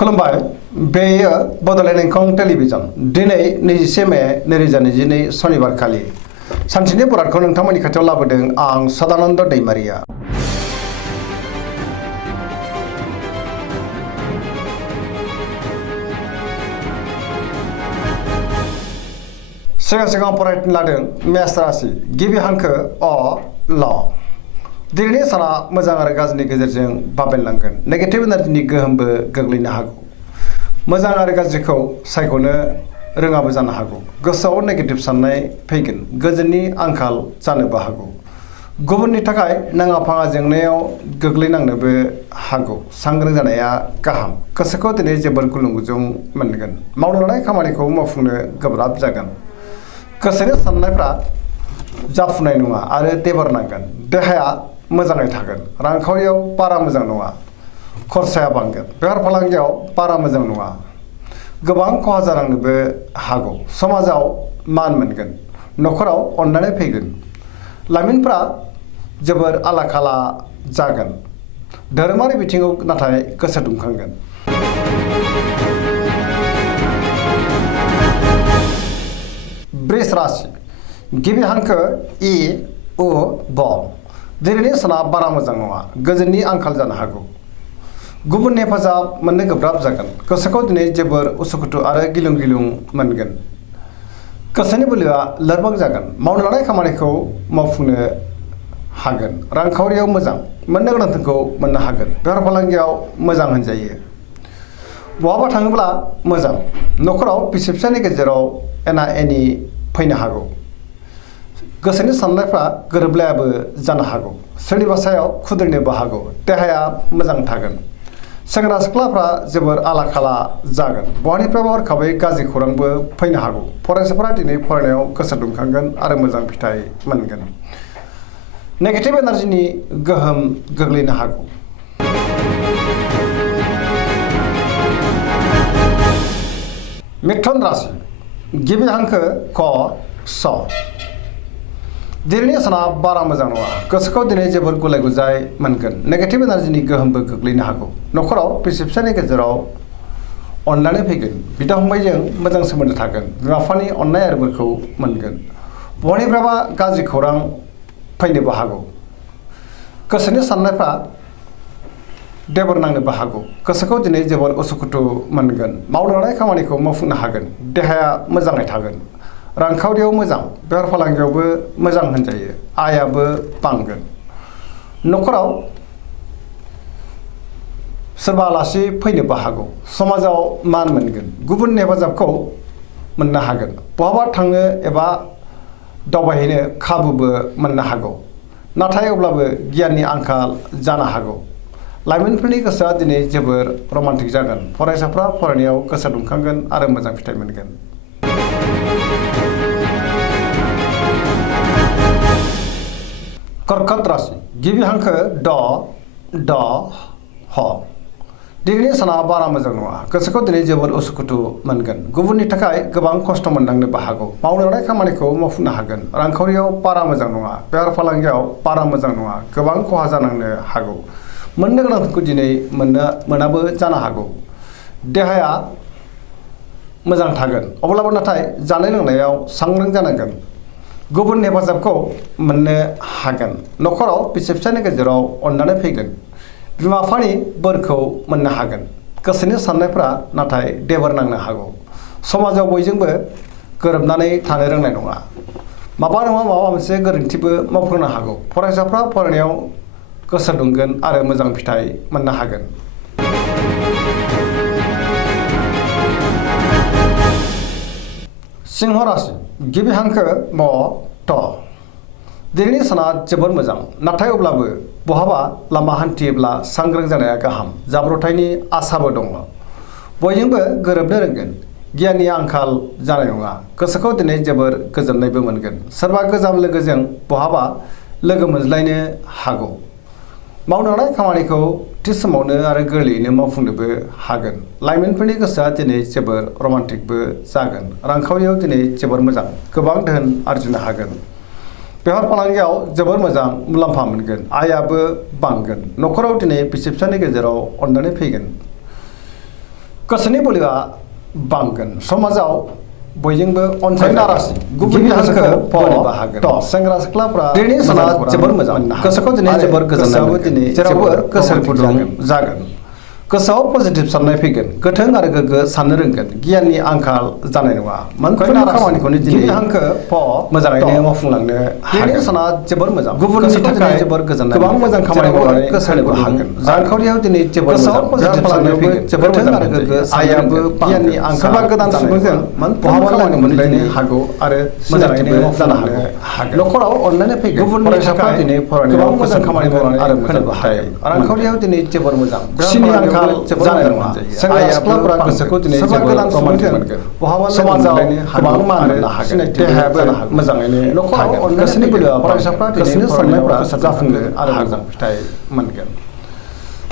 खुलुमबाय बेयो बड'लेण्ड इंखं टेलिभिजन दिनै 21 मे 2022 शनिबार खालि सानसेनि बरादखौ नोंथांमोननि खाथियाव लाबोदों आं सदानन्द दैमारिया। सिगां फरायनो लादों मेष राशि गिबि हांखो अ ल। दिनैनि साना मोजां आरो गाज्रिनि गेजेरजों बाबेनलांगोन। नेगेटिभ एनार्जिनि गोहोमबो गोग्लैनो हागौ। मोजां आरो गाज्रिखौ सायख'नो रोङाबो जानो हागौ। गोसोआव नेगेटिभ साननाय फैगोन। गोजोननि आंखाल जानोबो हागौ। गुबुननि थाखाय नाङा फाङा जेंनायाव गोग्लैनांनोबो हागौ। सांग्रां जानाया गाहाम। गोसोखौ दिनै जोबोर गुलुं गुजुं मोनगोन। मावनो लानाय खामानिखौ मावफुंनो गोब्राब जागोन। गोसोनि साननायफ्रा जाफुंनाय नङा आरो देबारनांगोन। देहाया मोजाङै थागोन। रांखावरियाव बारा मोजां नङा। खरसाया बांगोन। बेफार फालांगियाव बारा मोजां नङा। गोबां खहा जानांनोबो हागौ। समाजाव मान मोनगोन। न'खराव अननानै फैगोन। लाइमोनफ्रा जोबोर आला खाला जागोन। धोरोमारि बिथिङाव नाथाय गोसो दुंखांगोन। वृष राशि गिबि हांखो इ उ ब। दिनैनि साना बारा मोजां नङा। गोजोननि आंखाल जानो हागौ। गुबुननि हेफाजाब मोननो गोब्राब जागोन। गोसोखौ दिनै जोबोर उसुखुथु आरो गिलुं गिलुं मोनगोन। गोसोनि बोलोआ लोरबां जागोन। मावनो लानाय खामानिखौ मावफुंनो हागोन। रांखावरियाव मोजां। मोननो गोनांखौ मोननो हागोन। बेफार फालांगियाव मोजां होनजायो। बहाबा थाङोब्ला मोजां। न'खराव बिसि फिसायनि गेजेराव एना एनि फैनो हागौ। गोसोनि साननायफ्रा गोरोबलायाबो जानो हागौ। सोरनिबा सायाव खुद्रिनोबो हागौ। देहाया मोजां थागोन। सेंग्रा सिख्लाफ्रा जोबोर आला खाला जागोन। बहानिफ्रायबा हरखाबै गाज्रि खौरांबो फैनो हागौ। फरायसाफोरा दिनै फरायनायाव गोसो दुंखांगोन आरो मोजां फिथाइ मोनगोन। नेगेटिभ एनार्जिनि गोहोम गोग्लैनो हागौ। मिथुन राशि गिबि हांखो क स। दिनैनि साना बारा मोजां नङा। गोसोखौ दिनै जोबोर गुलाय गुजाय मोनगोन। नेगेटिभ एनार्जिनि गोहोमबो गोग्लैनो हागौ। न'खराव बिसि फिसायनि गेजेराव अननानै फैगोन। बिदा फंबायजों मोजां सोमोन्दो थागोन। बिमा बिफानि अननाय आरो बोरखौ मोनगोन। बहानिफ्रायबा गाज्रि खौरां फैनोबो हागौ। गोसोनि साननायफ्रा देबर नांनोबो हागौ। गोसोखौ दिनै जोबोर उसुखुथु मोनगोन। मावनो लानाय खामानिखौ मावफुंनो हागोन। देहाया मोजाङै थागोन। रांखावरियाव मोजां। बेफार फालांगियावबो मोजां होनजायो। आयाबो बांगोन। न'खराव सोरबा आलासि फैनोबो हागौ। समाजाव मान मोनगोन। गुबुननि हेफाजाबखौ मोननो हागोन। बहाबा थांनो एबा दावबायहैनो खाबुबो मोननो हागौ। नाथाय अब्लाबो गियाननि आंखाल जानो हागौ। लाइमोनफोरनि गोसोआ दिनै जोबोर रमान्टिक जागोन। फरायसाफ्रा फरायनायाव गोसो दुंखांगोन आरो मोजां फिथाइ मोनगोन। कर्कट राशि गिबि हांखो ड ढ ह। दिनैनि साना बारा मोजां नङा। गोसोखौ दिनै जोबोर उसुखुथु मोनगोन। गुबुननि थाखाय गोबां खस्थ' मोनदांनोबो हागौ। मावनो लानाय खामानिखौ मावफुंनो हागोन। रांखावरियाव बारा मोजां नङा। बेफार फालांगियाव बारा मोजां नङा। गोबां खहा जानांनो हागौ। मोननो गोनांखौ दिनै मोनाबो जानो हागौ। देहाया मोजां थागोन। अब्लाबो नाथाय जानाय लोंनायाव सांग्रां जानांगोन। गुबुननि हेफाजाबखौ मोननो हागोन। न'खराव बिसि फिसायनि गेजेराव अननानै फैगोन। बिमा बिफानि बोरखौ मोननो हागोन। गोसोनि साननायफ्रा नाथाय देबर नांनो हागौ। समाजाव बयजोंबो गोरोबनानै थानो रोंनाय नङा। माबा नङा माबा मोनसे गोरोन्थिबो मावफ्लांनो हागौ। फरायसाफ्रा फरायनायाव गोसो दुंगोन आरो मोजां फिथाइ मोननो हागोन। सिंह राशि गिबि हांखो म थ। दिनैनि साना जोबोर मोजां। नाथाय अब्लाबो बहाबा लामा हान्थियोब्ला सांग्रां जानाया गाहाम। जाब्रबथायनि आसाबो दङ। बयजोंबो गोरोबनो रोंगोन। गियाननि आंखाल जानाय नङा। गोसोखौ दिनै जोबोर गोजोननायबो मोनगोन। सोरबा गोजाम लोगोजों बहाबा लोगो मोनज्लायनो हागौ। मावनो लानाय खामानिखौ थि समावनो आरो गोरलैयैनो मावफुंनोबो हागोन। लाइमोनफोरनि गोसोआ दिनै जोबोर रमान्टिकबो जागोन। रांखावरियाव दिनै जोबोर मोजां। गोबां धोन आरजिनो हागोन। बेफार फालांगियाव जोबोर मोजां मुलाम्फा मोनगोन। आयाबो बांगोन। न'खराव दिनै बिसि फिसायनि गेजेराव अननानै फैगोन। गोसोनि बोलोआ बांगोन समाजाव बयजोंबो अनसायनाय नाराजि गुबुननि हांखो बाहागोन सेंग्रा सिख्लाफ्रा दिनै साना जोबोर मोजां गोसोखौ दिनै जोबोर गोजोननाय दिनै जेरावबो गोसो गुदुं जागोन गोसोआव पजिटिभ साननाय फैगोन गोथों आरो गोग्गो साननो रोंगोन गियाननि आंखाल जानाय नङा मोनफ्रोम खामानिखौनो दिनै हांखो मोजाङैनो मावफुंलांनो दिनै साना जोबोर मोजां गुबुननि थाखाय जोबोर गोजोननाय गोबां मोजां खामानि मावनानै गोसोनोबो हागोन रांखावरियाव दिनै जोबोर गोसोआव पजिटिभ साननाय फैगोन जोबोर गोथों आरो गोग्गो आयाबो गियाननि आंखाल गोदान सुबुंजों बहाबा लोगो मोनलायनो हागौ आरो मोजाङैनो जानो हागौ न'खराव अनलायनाय फैगोन गुबुननि थाखाय दिनै फरायनायाव मोजां खामानि मावनानै आरो मोजां हायो रांखावरियाव दिनै जोबोर मोजां खुसिनि आंखाल जानाय नङा सेंग्रा सिख्लाफोरा गोसोखौ दिनै जोबोर गोदान सुबुंजों बहाबा समाजाव गोबां मान मोननो हागोन देहायाबो मोजाङैनो न'खराव गोसोनि बोलोआ फरायसाफ्रा गोसोनि साननायफ्रा जाफुंगोन आरो मोजां फिथाइ मोनगोन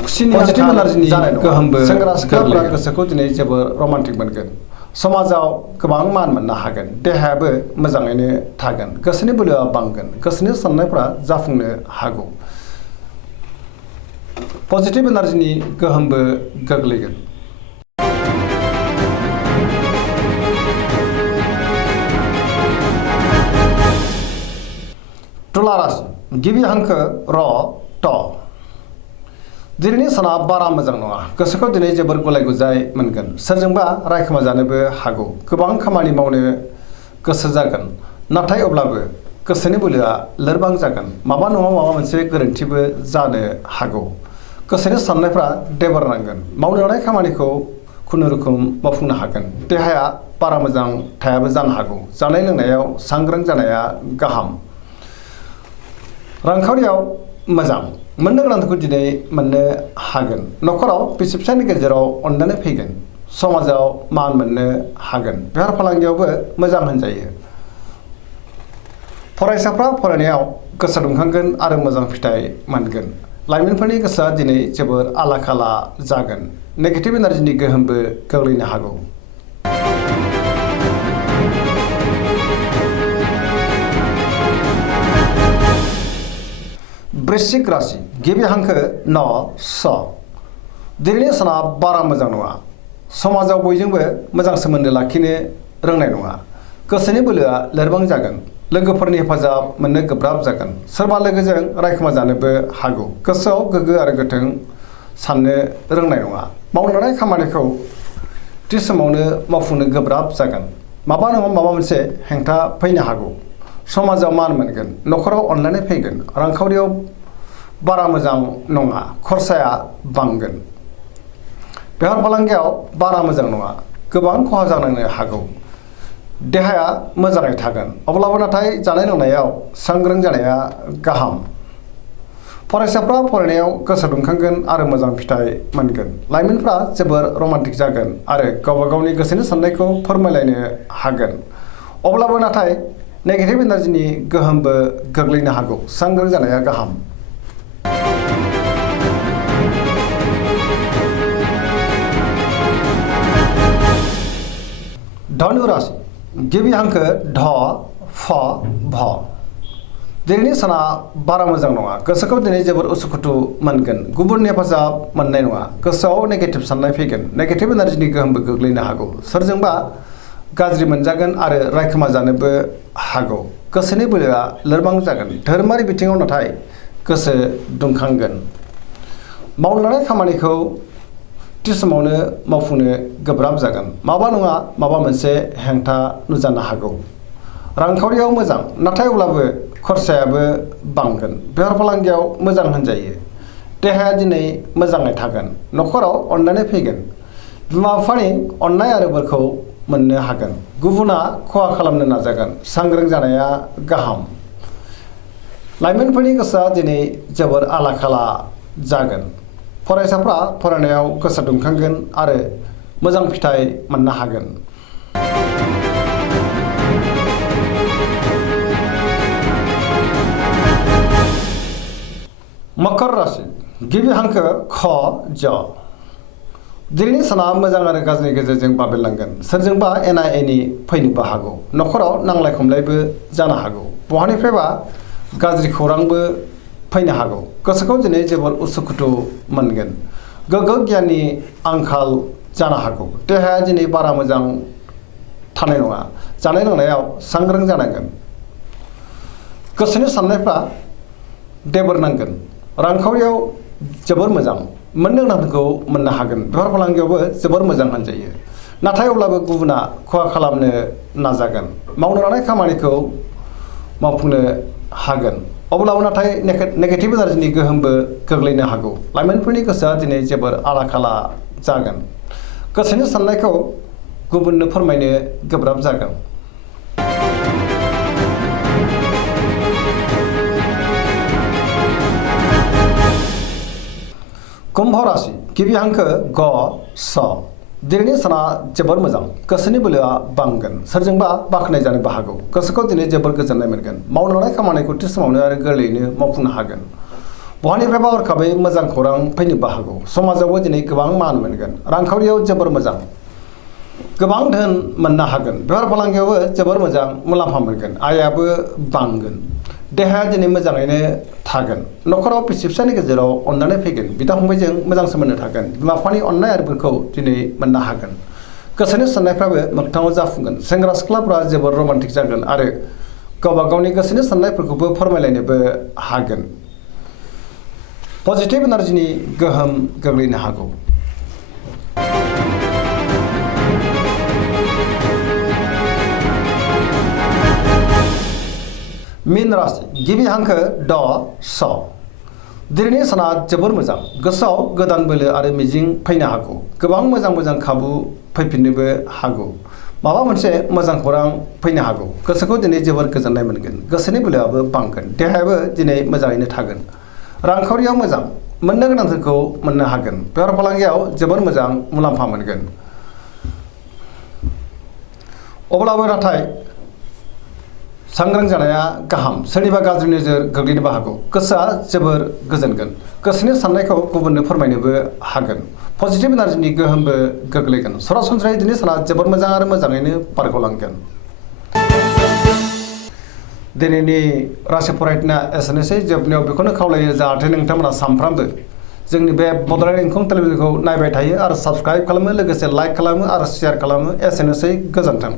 खुसिनि पजिटिभ एनार्जिनि गोहोमबो सेंग्रा सिख्लाफोरा गोसोखौ दिनै जोबोर रमान्टिक मोनगोन समाजाव गोबां मान मोननो हागोन देहायाबो मोजाङैनो थागोन गोसोनि बोलोआ बांगोन गोसोनि साननायफ्रा जाफुंनो हागौ पजिटिभ एनार्जिनि गोहोमबो गोग्लैगोन तुला राशि गिबि हांखो र ट दिनैनि साना बारा मोजां नङा गोसोखौ दिनै जोबोर गुलाय गुजाय मोनगोन सोरजोंबा रायखोमा जानोबो हागौ गोबां खामानि मावनो गोसो जागोन नाथाय अब्लाबो गोसोनि बोलोआ लोरबां जागोन माबा नङा माबा मोनसे गोरोन्थिबो जानो हागौ गोसोनि साननायफ्रा देबार नांगोन मावनो लानाय खामानिखौ खुनुरुखुम मावफुंनो हागोन देहाया बारा मोजां थायाबो जानो हागौ जानाय लोंनायाव सांग्रां जानाया गाहाम रांखावरियाव मोजां मोननो गोनांखौ दिनै मोननो हागोन न'खराव बिसि फिसायनि गेजेराव अनलायनाय फैगोन समाजाव मान मोननो हागोन बेफार फालांगियावबो मोजां होनजायो फरायसाफ्रा फरायनायाव गोसो दुंखांगोन आरो मोजां फिथाइ मोनगोन लाइमोनफोरनि गोसोआ दिनै जोबोर आला खाला जागोन नेगेटिभ एनार्जिनि गोहोमबो गोग्लैनो हागौ वृश्चिक राशि गिबि हांखो न स दिनैनि साना बारा मोजां नङा समाजाव बयजोंबो मोजां सोमोन्दो लाखिनो रोंनाय नङा गोसोनि बोलोआ लोरबां जागोन लोगोफोरनि हेफाजाब मोननो गोब्राब जागोन सोरबा लोगोजों रायखोमा जानोबो हागौ गोसोआव गोग्गो आरो गोथों साननो रोंनाय नङा मावनो लानाय खामानिखौ थि समावनो मावफुंनो गोब्राब जागोन माबा नङा माबा मोनसे हेंथा फैनो हागौ समाजाव मान मोनगोन न'खराव अनलायनाय फैगोन रांखावरियाव बारा मोजां नङा खरसाया बांगोन बेफार फालांगियाव बारा मोजां नङा गोबां खहा जानो हागौ देहाया मोजाङै थागोन अब्लाबो नाथाय जानाय लोंनायाव सांग्रां जानाया गाहाम फरायसाफ्रा फरायनायाव गोसो दुंखांगोन आरो मोजां फिथाइ मोनगोन लाइमोनफ्रा जोबोर रमान्टिक जागोन आरो गावबा गावनि गोसोनि साननायखौ फोरमायलायनो हागोन अब्लाबो नाथाय नेगेटिभ एनार्जिनि गोहोमबो गोग्लैनो हागौ सांग्रां जानाया गाहाम धनु राशि गिबि हांखो ढ फ भ दिनैनि साना बारा मोजां नङा गोसोखौ दिनै जोबोर उसुखुथु मोनगोन गुबुननि हेफाजाब मोननाय नङा गोसोआव नेगेटिभ साननाय फैगोन नेगेटिभ एनार्जिनि गोहोमबो गोग्लैनो हागौ सोरजोंबा गाज्रि मोनजागोन आरो रायखोमा जानोबो हागौ गोसोनि बोलोआ लोरबां जागोन धोरोमारि बिथिङाव नाथाय गोसो दुंखांगोन मावनो लानाय खामानिखौ थि समावनो मावफुंनो गोब्राब जागोन माबा नङा माबा मोनसे हेंथा नुजानो हागौ रांखावरियाव मोजां नाथाय अब्लाबो खरसायाबो बांगोन बेफार फालांगियाव मोजां होनजायो देहाया दिनै मोजाङै थागोन न'खराव अनलायनाय फैगोन बिमा बिफानि अननाय आरो बोरखौ मोननो हागोन गुबुना खहा खालामनो नाजागोन सांग्रां जानाया गाहाम लाइमोनफोरनि गोसोआ दिनै जोबोर आला खाला जागोन फरायसाफ्रा फरायनायाव गोसो दुंखांगोन आरो मोजां फिथाइ मोननो हागोन मकर राशि गिबि हांखो ख ज दिनैनि साना मोजां आरो गाज्रिनि गेजेरजों बाबेरलांगोन सोरजोंबा एना एनि फैनोबो हागौ न'खराव नांलाय खमलायबो जानो हागौ बहानिफ्रायबा गाज्रि खौरांबो फैनो हागौ गोसोखौ दिनै जोबोर उसुखुथु मोनगोन गोग्गो गियाननि आंखाल जानो हागौ देहाया दिनै बारा मोजां थानाय नङा जानाय लोंनायाव सांग्रां जानांगोन गोसोनि साननायफ्रा देबोर नांगोन रांखावरियाव जोबोर मोजां मोननो गोनांखौ मोननो हागोन बेफार फालांगियावबो जोबोर मोजां होनजायो नाथाय अब्लाबो गुबुना खहा खालामनो नाजागोन मावनो लानाय खामानिखौ मावफुंनो हागोन अब्लाबो नाथाय नेगेटिभ एनार्जिनि गोहोमबो गोग्लैनो हागौ लाइमोनफोरनि गोसोआ दिनै जोबोर आला खाला जागोन गोसोनि साननायखौ गुबुननो फोरमायनो गोब्राब जागोन कुम्भ राशि गिबि हांखो ग स दिनैनि साना जोबोर मोजां गोसोनि बोलोआ बांगोन सोरजोंबा बाख्नाय जानोबो हागौ गोसोखौ दिनै जोबोर गोजोननाय मोनगोन मावनो लानाय खामानिखौ थि समावनो आरो गोरलैयैनो मावफुंनो हागोन बहानिफ्रायबा हरखाबै मोजां खौरां फैनोबो हागौ समाजावबो दिनै गोबां मान मोनगोन रांखावरियाव जोबोर मोजां गोबां धोन मोननो हागोन बेफार फालांगियावबो जोबोर मोजां मुलाम्फा मोनगोन आयाबो बांगोन देहाया दिनै मोजाङैनो थागोन न'खराव बिसि फिसानि गेजेराव अननानै फैगोन बिदा फंबायजों मोजां सोमोन्दो थागोन बिमा बिफानि अननाय आरिफोरखौ दिनै मोननो हागोन गोसोनि साननायफ्राबो मोगथाङाव जाफुंगोन सेंग्रा सिख्लाफ्रा जोबोर रमान्टिक जागोन आरो गावबा गावनि गोसोनि साननायफोरखौबो फोरमायलायनोबो हागोन पजिटिभ एनार्जिनि गोहोम गोग्लैनो हागौ मीन राशि गिबि हांखो ड स दिनैनि साना जोबोर मोजां गोसोआव गोदान बोलो आरो मिजिं फैनो हागौ गोबां मोजां खाबु फैफिननोबो हागौ माबा मोनसे मोजां खौरां फैनो हागौ गोसोखौ दिनै जोबोर गोजोननाय मोनगोन गोसोनि बोलोआबो बांगोन देहायाबो दिनै मोजाङैनो थागोन रांखावरियाव मोजां मोननो गोनांफोरखौ मोननो हागोन बेफार फालांगियाव जोबोर मोजां मुलाम्फा मोनगोन अब्लाबो नाथाय सांग्रां जानाया गाहाम सोरनिबा गाज्रि नोजोर गोग्लैनोबो हागौ गोसोआ जोबोर गोजोनगोन गोसोनि साननायखौ गुबुननो फोरमायनोबो हागोन पजिटिभ एनार्जिनि गोहोमबो गोग्लैगोन सरासनस्रायै दिनै साना जोबोर मोजां आरो मोजाङैनो बारग'लांगोन दिनैनि राशि फरायनाया एसेनोसै जोबनायाव बेखौनो खावलायो जाहाथे नोंथांमोना सानफ्रामबो जोंनि बे बड'लेण्ड इंखं टेलिभिजनखौ नायबाय थायो आरो साबस्क्राइब खालामो लोगोसे लाइक खालामो आरो शेयार खालामो एसेनोसै गोजोन्थों